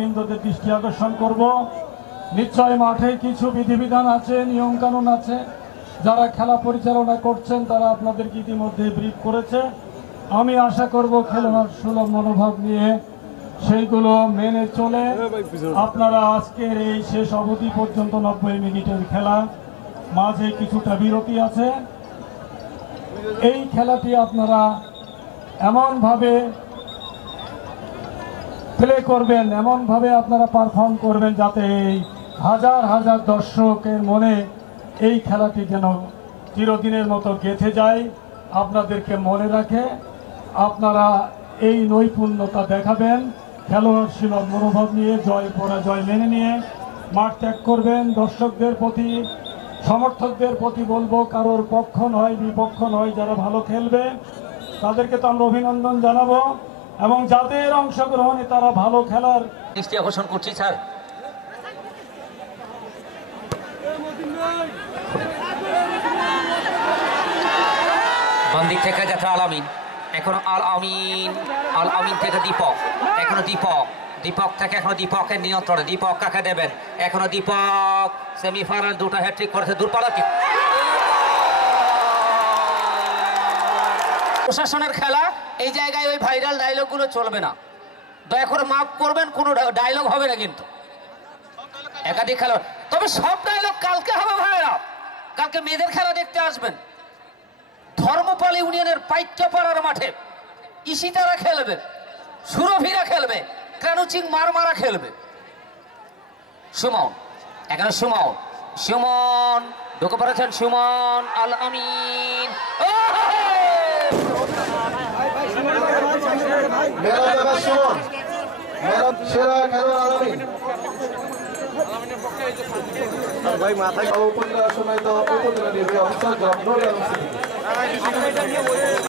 বিন্দুদের দৃষ্টি আকর্ষণ করব, নিশ্চয় মাঠে কিছু বিধিবিধান আছে, নিয়ম কানুন আছে। যারা খেলা পরিচালনা করছেন তারা আপনাদেরকে ইতিমধ্যে ব্রিফ করেছে। আমি আশা করব খেলোয়াড় সুলভ মনোভাব নিয়ে সেইগুলো মেনে চলে আপনারা আজকের এই শেষ অবধি পর্যন্ত 90 মিনিটের খেলা, মাঝে কিছুটা বিরতি আছে, এই খেলাটি আপনারা এমনভাবে প্লে করবেন, এমনভাবে আপনারা পারফর্ম করবেন যাতে এই হাজার হাজার দর্শকের মনে এই খেলাটি যেন চিরদিনের মতো গেঁথে যায়, আপনাদেরকে মনে রাখে। আপনারা এই নৈপুণ্যতা দেখাবেন, খেলোয়াড় সুলভ মনোভাব নিয়ে জয় পরাজয় মেনে নিয়ে মাঠ ত্যাগ করবেন। দর্শকদের প্রতি, সমর্থকদের প্রতি বলবো, কারোর পক্ষ নয় বিপক্ষ নয়, যারা ভালো খেলবে তাদেরকে তো আমরা অভিনন্দন জানাবো এবং যাদের অংশগ্রহণে তারা ভালো খেলার দৃষ্টি আকর্ষণ করছি। স্যার বান্দিক থেকে যাচ্ছে আল আমিন, এখনো আল আমিন থেকে দীপক, এখনো দীপক থেকে এখনো দীপকের নিয়ন্ত্রণে। দীপক কাকে দেবেন? এখনো দীপক সেমিফাইনাল দুটো হ্যাট্রিক করেছে। দূরপাল্লা কি প্রশাসনের খেলা, এই জায়গায় ওই ভাইরাল ডায়লগগুলো চলবে না, দয়া করে মাফ করবেন, কোনো ডায়লগ হবে না কিন্তু একাধিক খেলা। তবে সব ডায়লগ কালকে হবে ভাইরা, কালকে মেয়েদের খেলা দেখতে আসবেন। ধর্মপাল ইউনিয়নের পাইত্যপাড়ার মাঠে ইশিতারা খেলবে, সুরভিরা খেলবে, কানুচিং মারমারা খেলবে। সুমন, এখানে সুমন ঢুকে পড়েছেন। সুমন আল আমিন, ভাই মাথায় উপজেলা সময় তো উপজেলা অফিসার